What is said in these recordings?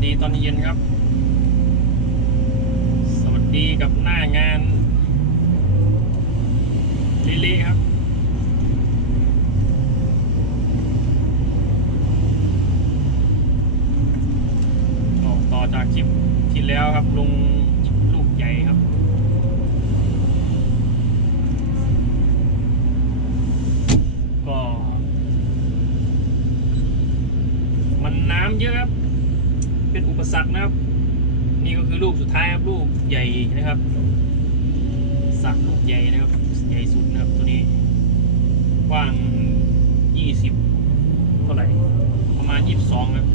สดีตอนเย็นครับ สวัสดีกับหน้างานลิลี่ครับ ต่อจากคลิปที่แล้วครับลงลูกใหญ่ครับก็มันน้ำเยอะครับ เป็นอุปสรรคนะครับ นี่ก็คือลูกสุดท้ายครับลูกใหญ่นะครับสักลูกใหญ่นะครับ ใหญ่สุดนะครับตัวนี้กว้างยี่สิบเท่าไหร่ ประมาณยี่สิบสองครับ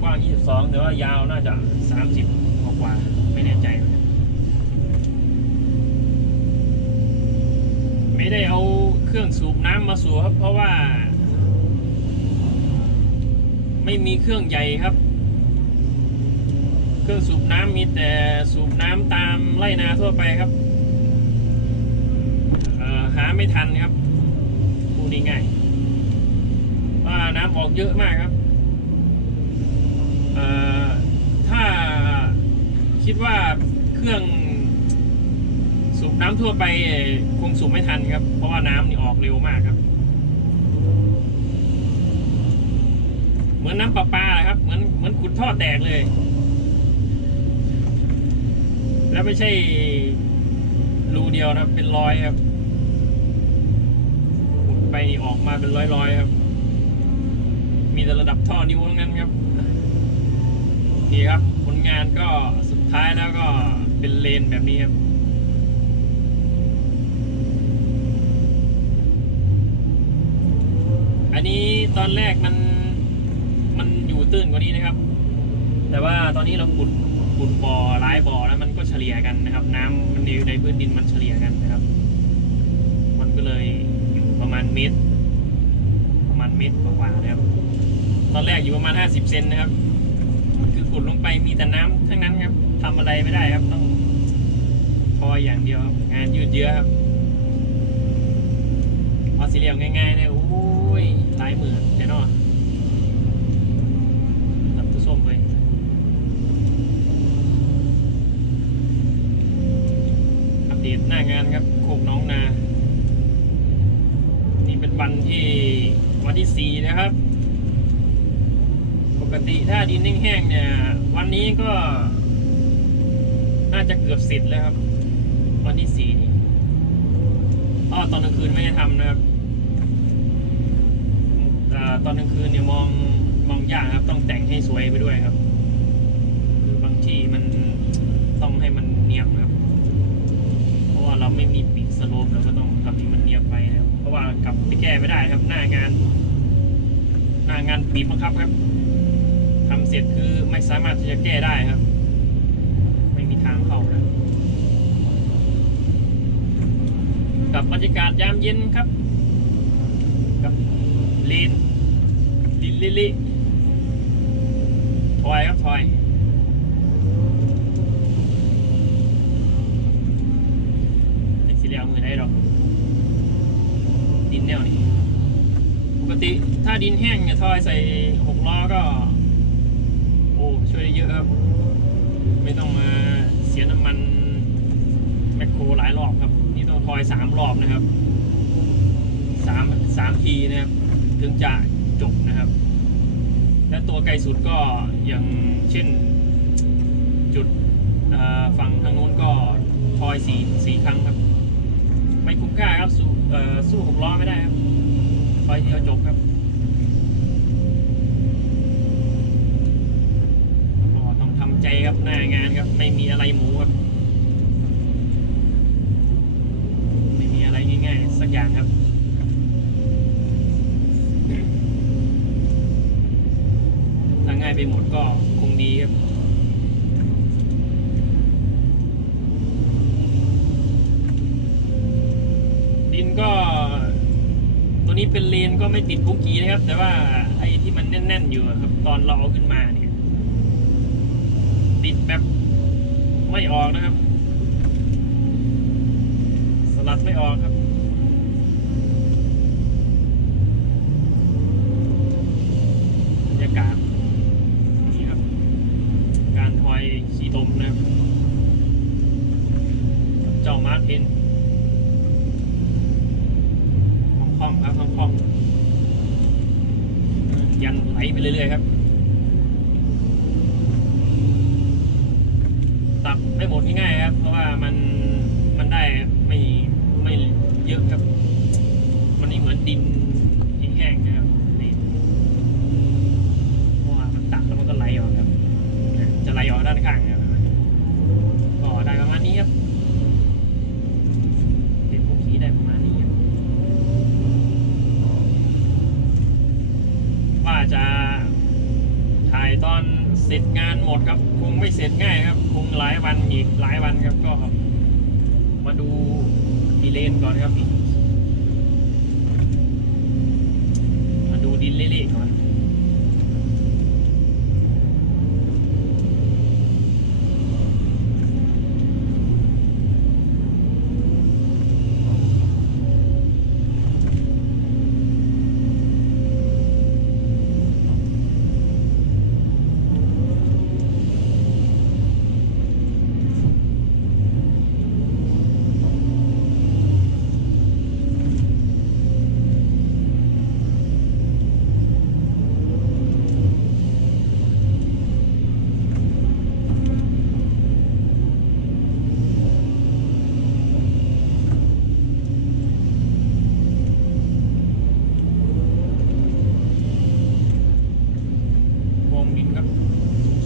กว้างยี่สิบสองแต่ว่ายาวน่าจะสามสิบกว่าไม่แน่ใจเหมือนกันไม่ได้เอาเครื่องสูบน้ำมาสูบครับ เพราะว่า ไม่มีเครื่องใหญ่ครับ เครื่องสูบน้ำมีแต่สูบน้ำตามไร่นาทั่วไปครับหาไม่ทันครับพูดง่ายๆว่าน้ำออกเยอะมากครับถ้าคิดว่าเครื่องสูบน้ำทั่วไปคงสูบไม่ทันครับ เพราะว่าน้ำนี่ออกเร็วมากครับ เหมือนน้ำประปาแหละครับ เหมือนเหมือนขุดท่อแตกเลย แล้วไม่ใช่รูเดียวนะครับเป็นร้อยครับขุดไปนี่ออกมาเป็นร้อยร้อยๆครับ มีแต่ระดับท่อนิ้วทั้งนั้นครับนี่ครับผลงานก็สุดท้ายแล้วก็เป็นเลนแบบนี้ครับอันนี้ตอนแรกมันมันอยู่ตื้นกว่านี้นะครับ แต่ว่าตอนนี้เราขุด ขุดบ่อหลายบ่อแล้วมันก็เฉลี่ยกันนะครับ น้ำมันอยู่ในพื้นดินมันเฉลี่ยกันนะครับ มันก็เลยอยู่ประมาณเมตร ประมาณเมตรกว่าๆนะครับ ตอนแรกอยู่ประมาณห้าสิบเซนนะครับคือขุดลงไปมีแต่น้ำทั้งนั้นครับทำอะไรไม่ได้ครับต้องพออย่างเดียวงานยืดเยื้อครับเอาสีเหลี่ยมง่ายๆเนี่ยโอ้ยหลายหมื่นแน่นอนตับตัวส้มเลยอัปเดตหน้างานครับโคกน้องนา นี่เป็นวันที่ วันที่สี่นะครับ ปกติถ้าดินแห้งๆเนี่ย วันนี้ก็ น่าจะเกือบเสร็จแล้วครับ วันที่สี่นี่อ้อตอนกลางคืนไม่ได้ทำนะครับอตอนกลางคืนเนี่ยมองมองยากครับ ต้องแต่งให้สวยไปด้วยครับ ไปแก้ไม่ได้ครับหน้างาน หน้างานบีบบังคับครับทำเสร็จคือไม่สามารถที่จะแก้ได้ครับ ไม่มีทางเข้านะกับบรรยากาศยามเย็นครับ กับลีนลินลิลิทอยครับทอยไอ้สีเหลียวมือได้หรอกดินแนวนี้ปก ติถ้าดินแห้งเนี่ยทอยใส่หกล้อก็ โอ้ช่วยได้เยอะครับ ไม่ต้องมาเสียน้ำมันแมคโครหลายรอบครับ นี่ต้องทอยสามรอบนะครับสามสามทีนะครับ ถึงจะจบนะครับ และตัวไกลสุดก็อย่างเช่นจุดฝั่งทางนู้นก็ทอยสี่สี่ครั้งครับ ไม่คุ้มค่าครับสู้สู้หกล้อไม่ได้ครับ ทอยทีเดียวจบครับก็ต้องทำใจครับหน้างานครับ ไม่มีอะไรหมูครับ ไม่มีอะไรง่ายๆสักอย่างครับถ้าง่ายไปหมดก็คงดีครับ ดินก็ ตัวนี้เป็นเลนก็ ไม่ติดบุกี้นะครับ แต่ว่าไอ้ที่มันแน่น ๆ อยู่ครับ ตอนเราเอาขึ้นมาเนี่ย ติดแบบไม่ออกนะครับ สลัดไม่ออกครับบรรยากาศนี่ครับ ตักไม่หมดง่ายๆครับ เพราะว่ามันมันได้ไม่ไม่เยอะครับ มันไม่เหมือนดินแห้งๆนะครับนี่เพราะว่ามันตักแล้วมันก็ไหลออกครับ จะไหลออกด้านข้างนะครับก็ได้ประมาณนี้ครับเด็กพวกขี่ได้ประมาณนี้ครับว่าจะถ่ายตอนเสร็จงานหมดครับ คงไม่เสร็จง่ายครับ คงหลายวันอีกหลายวันครับก็ มาดูอีเลนก่อนครับ มาดูดินเละๆก่อน มองดินครับ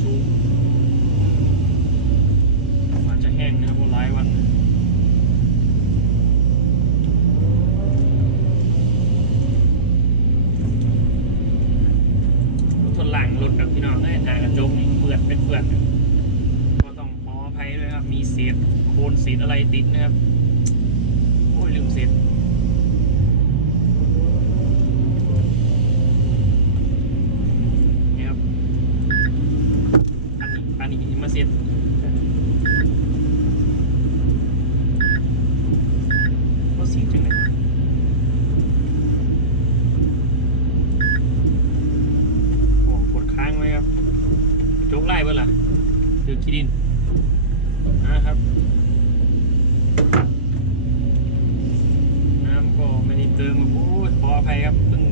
สูงๆอาจจะแห้งนะครับเพราะหลายวันรถทนหลังรถแบบพี่น้องได้หากระจกนี่ เปื้อนเป็นเปื่อนก็ต้องขออภัยด้วยครับ มีเศษโคนเศษอะไรติดนะครับ โอ้ยลืมเศษ นี่ครับ อันนี้อันนี้มาเซ็ตก็สีจังเลยวะโอ้กดค้างไว้ครับโจกไล่เบิ่ล่ะเดือด ขี้ดินนะครับ น้ำก็ไม่ได้เติมโอ้ยขออภัยครับเพิ่ง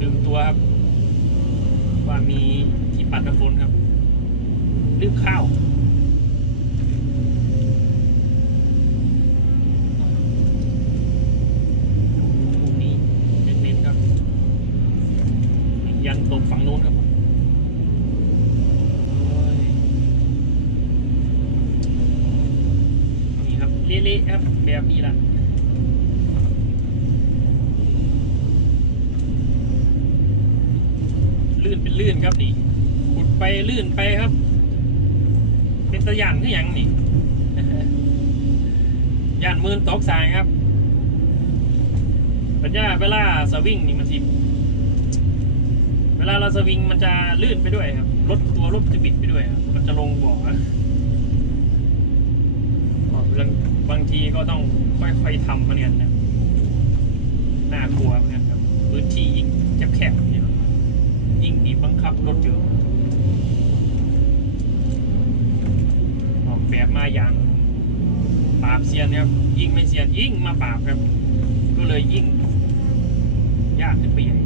ลืมตัวครับ ว่ามีที่ปัดน้ำฝนครับลืมข้าวพวกนี้เน้นๆครับ ยันตกฝั่งโน้นครับผมโอ้ยนี่ครับ เละๆครับแบบนี้ละลื่นเป็นลื่นครับนี่ขุดไปลื่นไปครับ เป็นตะยานก็ยังนี่ยานมืนตกสายครับปัญญาเวลาสวิงนี่มันสิเวลาเราสวิงมันจะลื่นไปด้วยครับรถตัวรถจะบิดไปด้วยครับมันจะลงบ่อ บางบางทีก็ต้องค่อยๆทำมันกันนะน่ากลัวเหมือนกันครับพื้นที่ยิ่งแคบๆนี่ยยิ่งบีบบังคับรถเยอะออกแบบมาอย่างปราบเซียนครับยิ่งไม่เซียนยิ่งมาปราบครับ ก็เลยยิ่งยากขึ้นไปใหญ่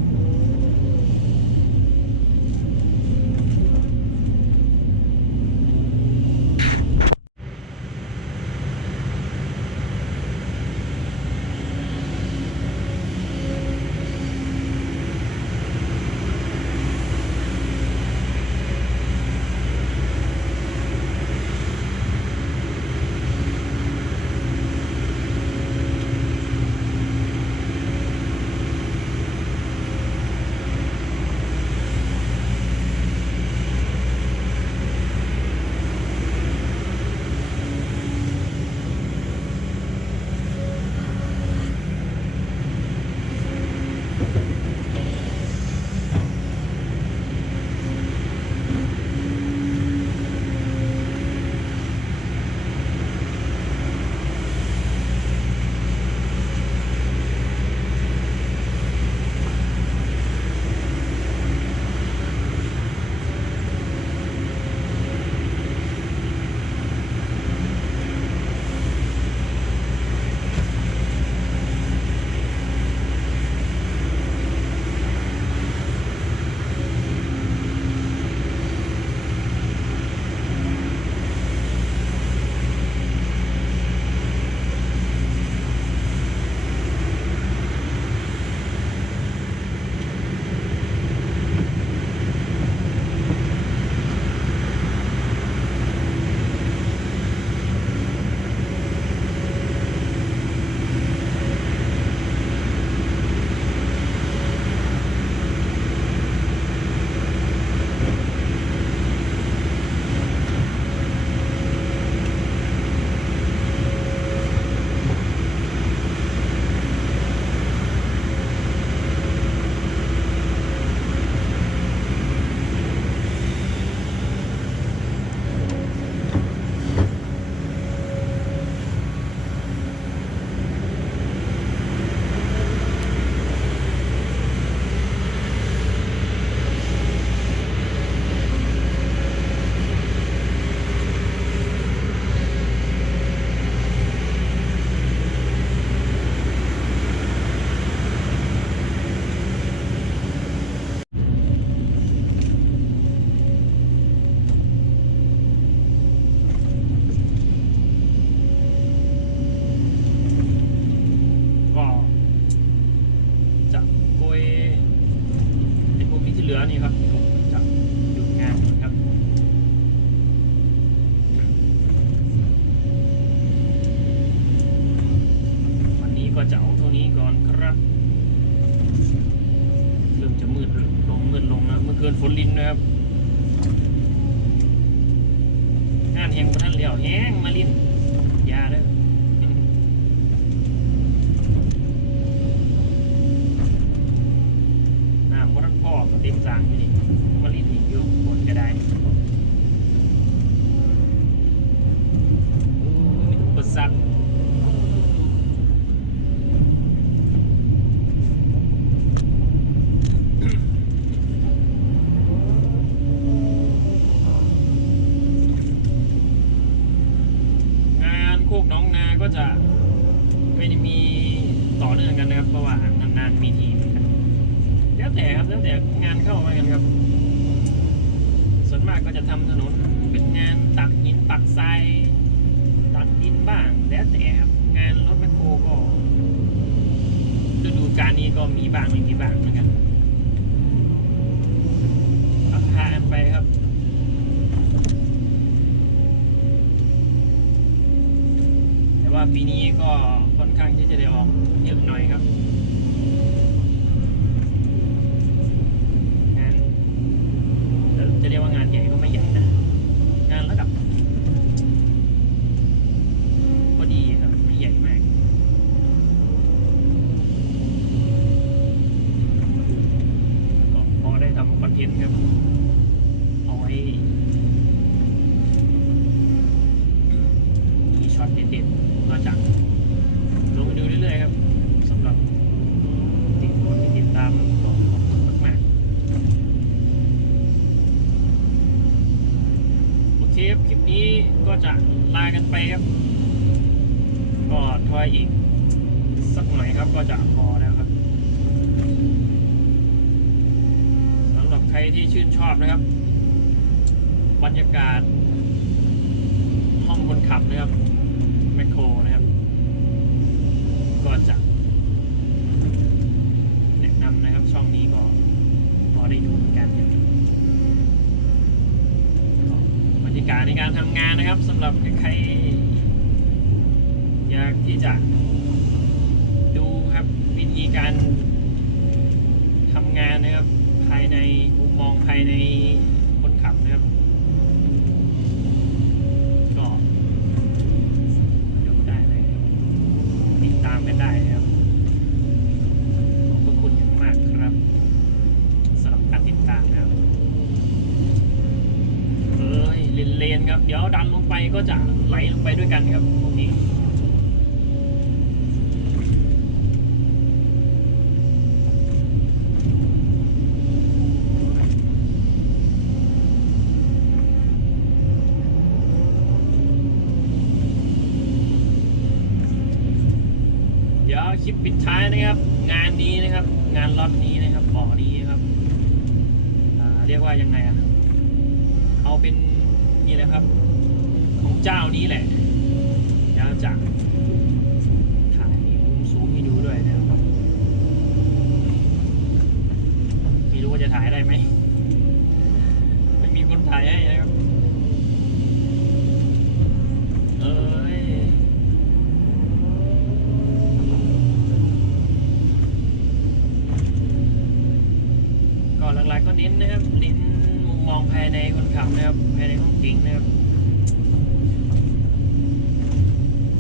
จะหยุดงานครับวันนี้ก็จะเอาเท่านี้ก่อนครับเริ่มจะมืดลงมืดลงนะเมื่อคืนฝนลินนะครับงานแหงประทันเหลียวแห้งมาลินอยาเด้อ น้ำวัดพ่อก็เต็มสางอยู่นี่มาลินอีกอยู่บนก็ได้โอ้ ยมีทุกงานโคกน้องนาก็จะไม่ได้มีต่อเนื่องกันนะครับ เพราะว่านานๆมีทีเหมือนกันแล้วแต่ครับแล้วแต่งานเข้ามากันครับ ส่วนมากก็จะทำถนนเป็นงานตักหินตักทราย ดินบ้าง แล้วแต่ครับ งานรถแมคโครก็ฤดูกาลนี้ก็มีบ้างไม่มีบ้างเหมือนกันอพากันไปครับแต่ว่าปีนี้ก็ค่อนข้างที่จะได้ออกเยอะหน่อยครับ งานจะจะเรียกว่างานใหญ่ก็ไม่ใหญ่นะ งานระดับพอดีครับไม่ใหญ่มาก ก็พอได้ทำคอนเทนต์ครับ เอาไว้ มีช็อตเด็ดๆก็จะลงไปดูเรื่อยๆครับสำหรับติดคนที่ติดตามก็ขอบคุณมากๆโอเคครับคลิปนี้ก็จะลากัน ไปครับก็ทอยอีกสักหน่อยครับก็จะพอแล้วครับสำหรับใครที่ชื่นชอบนะครับ บรรยากาศ ห้องคนขับนะครับแมคโครนะครับ ก็จะแนะนำนะครับช่องนี้ก็พอได้ดูเหมือนกันครับก็บรรยากาศในการทำงานนะครับสำหรับ จะดูครับวิธีการทำงานนะครับ ภายในมุมมองภายในคนขับนะครับก็ดูได้เลยติดตามกันได้นะครับขอบคุณอย่างมากครับสำหรับการติดตามนะครับเอ้ยเลนเลนๆครับ เดี๋ยวดันลงไปก็จะไหลลงไปด้วยกันครับพวกนี้ คลิปปิดท้ายนะครับ งานนี้นะครับ งานล็อตนี้นะครับบ่อนี้นะครับเรียกว่ายังไงอะเอาเป็นนี่นะครับ ของเจ้านี้แหละเดี๋ยวจะถ่ายมุมสูงให้ดูด้วยนะครับ ไม่รู้ว่าจะถ่ายได้ไหม น้นนะครับเน้นมุมมองภายในคนขับนะครับภายในห้องเก๋งนะครับ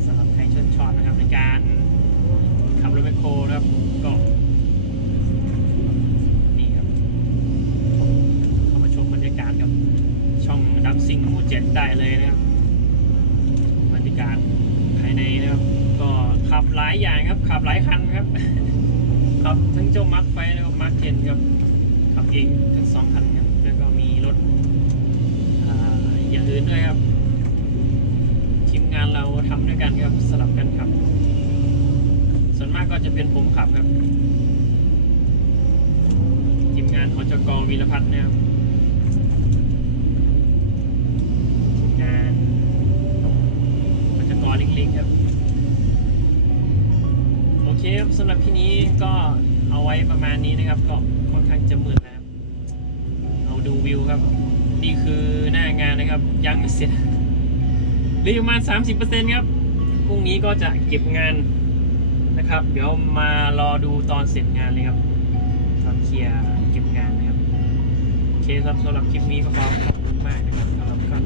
สำหรับใครชนชอบนะครับในการขับรถแมคโครนะครับก็นี่ครับเข้ามาชมบรรยากาศกับช่องดับซิงหมูเจ็ดได้เลยนะครับบรรยากาศภายในนะครับ ก็ขับหลายอย่างครับขับหลายคันครับขับทั้งเจ้ามาร์คไฟแล้วก็มาร์คเทนครับ เองทั้งสองคันครับแล้วก็มีรถออย่างอื่นด้วยครับทีมงานเราทำด้วยกันครับสลับกันขับ ส่วนมากก็จะเป็นผมขับครับทีมงานของจกวีรพัฒน์นะครับทีมงานของจกเล็กๆครับโอเคครับสำหรับที่นี้ก็เอาไว้ประมาณนี้นะครับก็ค่อนข้างจะมืด คือหน้างานนะครับ ยังไม่เสร็จเหลือประมาณ 30%ครับพรุ่งนี้ก็จะเก็บงานนะครับ เดี๋ยวมารอดูตอนเสร็จงานเลยครับ ตอนเคลียร์เก็บงานนะครับ โอเคครับสำหรับคลิปนี้ก็ขอบคุณมากนะครับสำหรับการ